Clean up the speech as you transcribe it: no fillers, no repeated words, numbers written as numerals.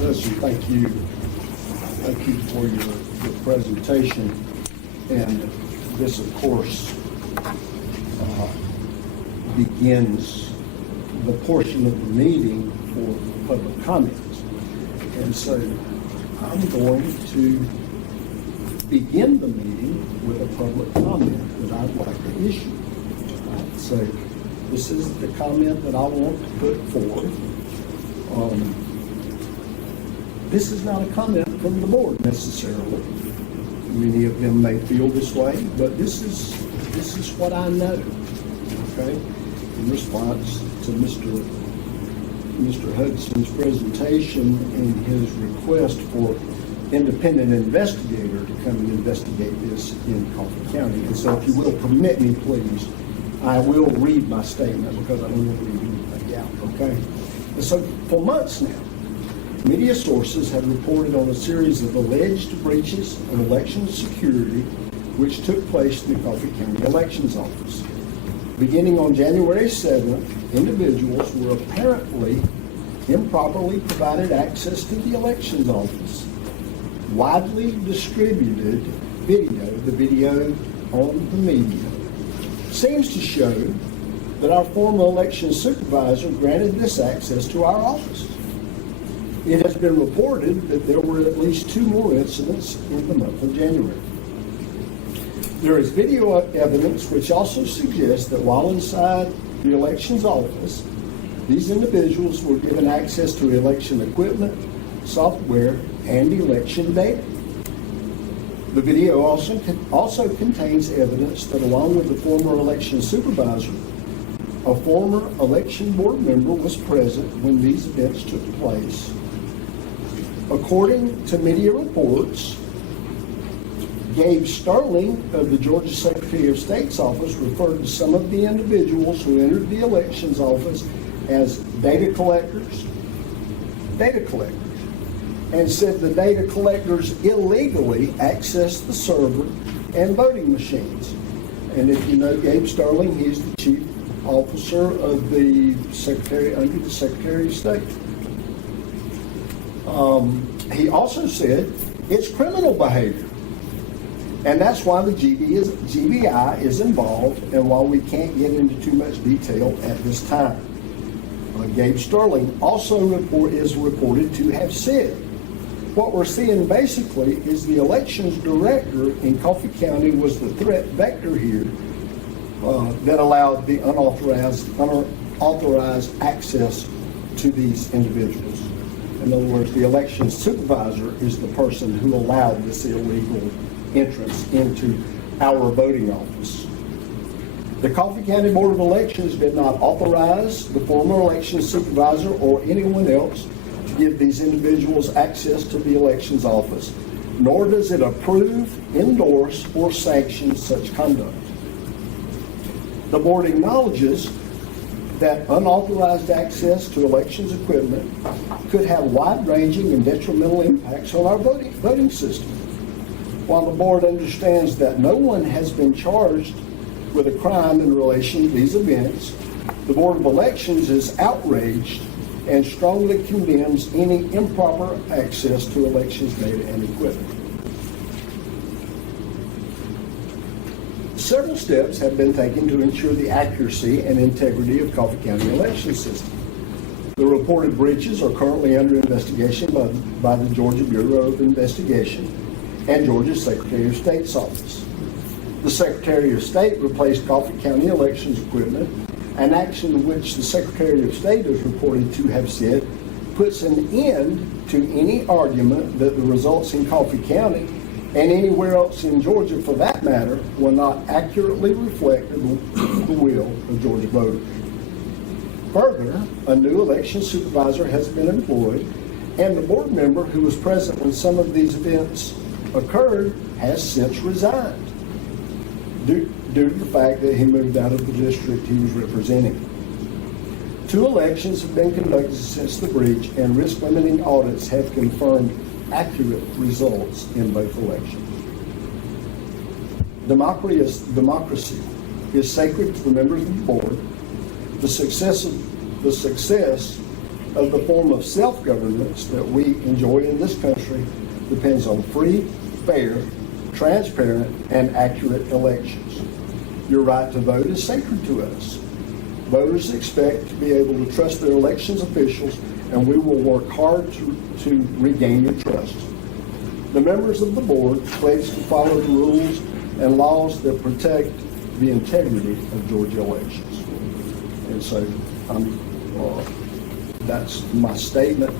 Professor, thank you for your presentation. And this, of course, begins the portion of the meeting for public comments. And so I'm going to begin the meeting with a public comment that I'd like to issue. So this is the comment that I want to put forth. This is not a comment from the board necessarily. Many of them may feel this way, but this is what I know. Okay, in response to Mr. Hudson's presentation and his request for independent investigator to come and investigate this in Coffee County. And so, if you will permit me, please, I will read my statement because I don't want to leave anything out. Okay, and so for months now, media sources have reported on a series of alleged breaches of election security which took place in the Coffee County Elections Office. Beginning on January 7th, individuals were apparently improperly provided access to the Elections Office. Widely distributed the video on the media, seems to show that our former election supervisor granted this access to our office. It has been reported that there were at least 2 more incidents in the month of January. There is video evidence which also suggests that while inside the elections office, these individuals were given access to election equipment, software, and election data. The video also contains evidence that along with the former election supervisor, a former election board member was present when these events took place. According to media reports, Gabe Sterling of the Georgia Secretary of State's office referred to some of the individuals who entered the elections office as data collectors, and said the data collectors illegally accessed the server and voting machines. And if you know Gabe Sterling, he's the chief officer of the Secretary under the Secretary of State. He also said it's criminal behavior, and that's why the GBI is involved, and why we can't get into too much detail at this time. Gabe Sterling also is reported to have said, what we're seeing basically is the elections director in Coffee County was the threat vector here that allowed the unauthorized access to these individuals. In other words, the election supervisor is the person who allowed this illegal entrance into our voting office. The Coffee County Board of Elections did not authorize the former election supervisor or anyone else to give these individuals access to the elections office, nor does it approve, endorse, or sanction such conduct. The board acknowledges that unauthorized access to elections equipment could have wide-ranging and detrimental impacts on our voting system. While the board understands that no one has been charged with a crime in relation to these events, the Board of Elections is outraged and strongly condemns any improper access to elections data and equipment. Several steps have been taken to ensure the accuracy and integrity of Coffee County election system. The reported breaches are currently under investigation by the Georgia Bureau of Investigation and Georgia Secretary of State's office. The Secretary of State replaced Coffee County elections equipment, an action which the Secretary of State is reported to have said puts an end to any argument that the results in Coffee County and anywhere else in Georgia for that matter will not accurately reflect the will of Georgia voters. Further, a new election supervisor has been employed, and the board member who was present when some of these events occurred has since resigned due to the fact that he moved out of the district he was representing. 2 elections have been conducted since the breach, and risk-limiting audits have confirmed accurate results in both elections. Democracy is sacred to the members of the board. The success of the form of self-governance that we enjoy in this country depends on free, fair, transparent, and accurate elections. Your right to vote is sacred to us. Voters expect to be able to trust their elections officials, and we will work hard to regain your trust. The members of the board pledge to follow the rules and laws that protect the integrity of Georgia elections. And so that's my statement.